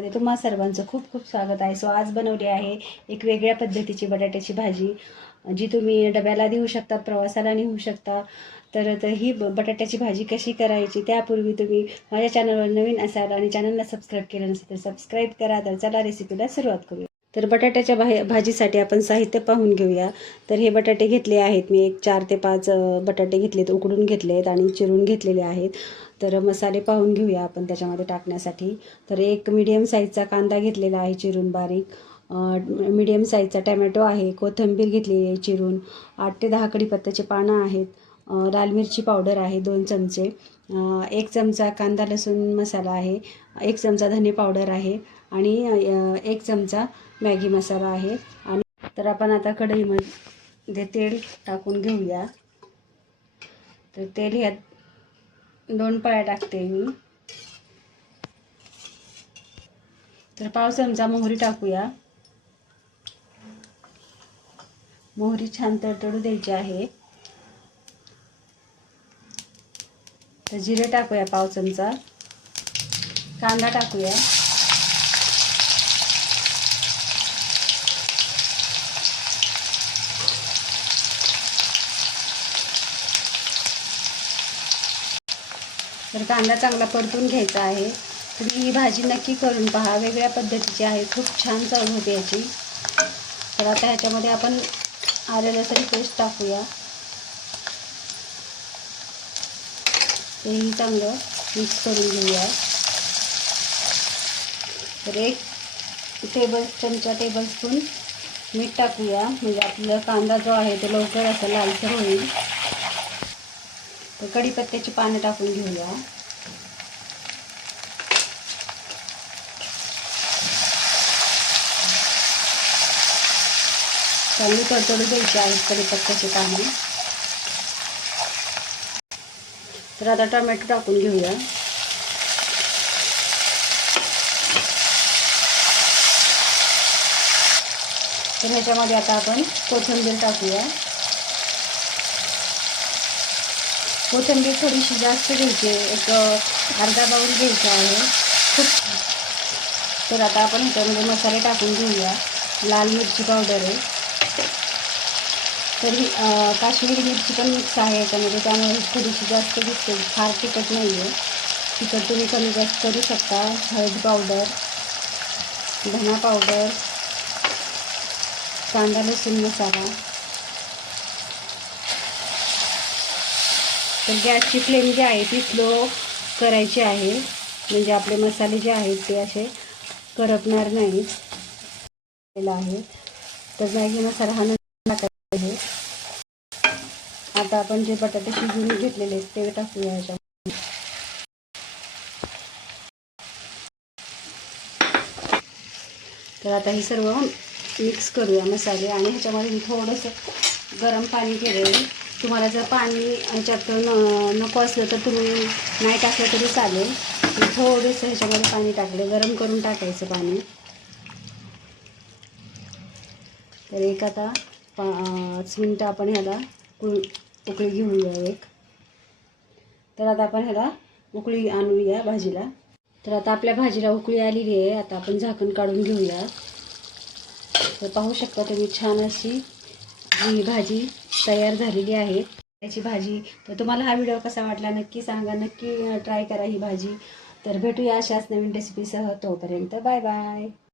मध्ये तुम्हा सर्वांचं खूप खूप स्वागत आहे. सो आज बनवली आहे एक वेगळ्या पद्धतीची बटाट्याची भाजी जी तुम्ही डब्याला देऊ शकता प्रवासाला नेऊ शकता. तर तर ही ब- बटाट्याची भाजी कशी करायची त्यापूर्वी तुम्ही माझ्या चॅनलवर नवीन असाल आणि चॅनलला सबस्क्राईब केलं नसेल तर सबस्क्राईब करा. तर चला रेसिपीला सुरुवात करूया. तर बटाट्याच्या भा भाजीसाठी आपण साहित्य पाहून घेऊया. तर हे बटाटे घेतले आहेत. मी एक चार ते पाच बटाटे घेतलेत उकडून घेतले आहेत आणि चिरून घेतलेले आहेत. तर मसाले पाहून घेऊया आपण त्याच्यामध्ये टाकण्यासाठी. तर एक मीडियम साईजचा कांदा घेतलेला आहे चिरून बारीक. मीडियम साईजचा टॅमॅटो आहे कोथिंबीर घेतलेली आहे चिरून. आठ ते दहा कडीपत्त्याचे पानं आहेत. लाल मिरची पावडर आहे दोन चमचे. एक चमचा कांदा लसूण मसाला आहे. एक चमचा धने पावडर आहे. आणि एक चमचा मॅगी मसाला आहे. आणि तर आपण आता कढईमध्ये तेल टाकून घेऊया. तर तेल ह्यात दोन पाया टाकते मी. तर पाव चमचा मोहरी टाकूया. मोहरी छान तडतडू द्यायची आहे. तर जिरे टाकूया पाव चमचा कांदा टाकूया. तर कांदा चांगला परतून घ्यायचा आहे. तुम्ही ही भाजी नक्की करून पहा. वेगळ्या पद्धतीची आहे. खूप छान चव होते याची. तर आता ह्याच्यामध्ये आपण आलेलं लसूण पेस्ट टाकूया. तेही चांगलं मिक्स करून घेऊया. तर एक टेबल चमचा टेबलस्पून मीठ टाकूया. म्हणजे आपला कांदा जो आहे तो लवकर असा लालसर होईल. तर कढीपत्त्याची पानं टाकून घेऊया. चांगली तडतडू द्यायची आहेत कढीपत्त्याची पानं. तर आता टोमॅटो टाकून घेऊया. तर ह्याच्यामध्ये आता आपण कोथिंबीर टाकूया. कोथिंबीर थोडीशी जास्त घ्यायची आहे. एक अर्धा बाऊल घ्यायचा आहे. खूप तर आता आपण ह्याच्यामध्ये म्हणजे मसाले टाकून घेऊया. लाल मिरची पावडर आहे. तर ही काश्मीरी मिरची पण मिक्स आहे याच्यामध्ये त्यामुळे थोडीशी जास्त दिसते. फार तिखट नाही आहे तिखट तुम्ही कमी जास्त करू शकता. हळद पावडर धना पावडर कांदा लसूण मसाला. तर गॅसची फ्लेम जी आहे ती स्लो करायची आहे. म्हणजे आपले मसाले जे आहेत ते असे करपणार नाहीत. आहे. तर मॅगी मसाला हा टाकायचा आहे. आता आपण जे बटाटे शिजवून घेतलेले आहेत ते टाकूया ह्याच्यामध्ये तर आता हे सर्व मिक्स करूया मसाले आणि ह्याच्यामध्ये मी थोडंसं गरम पाणी केलेलं तुम्हाला जर पाणी आमच्यात न नको असलं तर तुम्ही नाही टाकलं तरी चालेल. थोडंसं ह्याच्यामध्ये पाणी टाकलं गरम करून टाकायचं पाणी. तर एक आता पाच मिनटं आपण ह्याला उकळी उकळी घेऊया एक. तर आता आपण ह्याला उकळी आणूया भाजीला. तर आता आपल्या भाजीला उकळी आलेली आहे आता आपण झाकण काढून घेऊया. तर पाहू शकता तुम्ही छान अशी ही भाजी तयार झालेली आहे. त्याची भाजी तर तुम्हाला हा व्हिडिओ कसा वाटला नक्की सांगा. नक्की ट्राय करा ही भाजी. तर भेटूया अशाच नवीन रेसिपीसह तोपर्यंत. Bye bye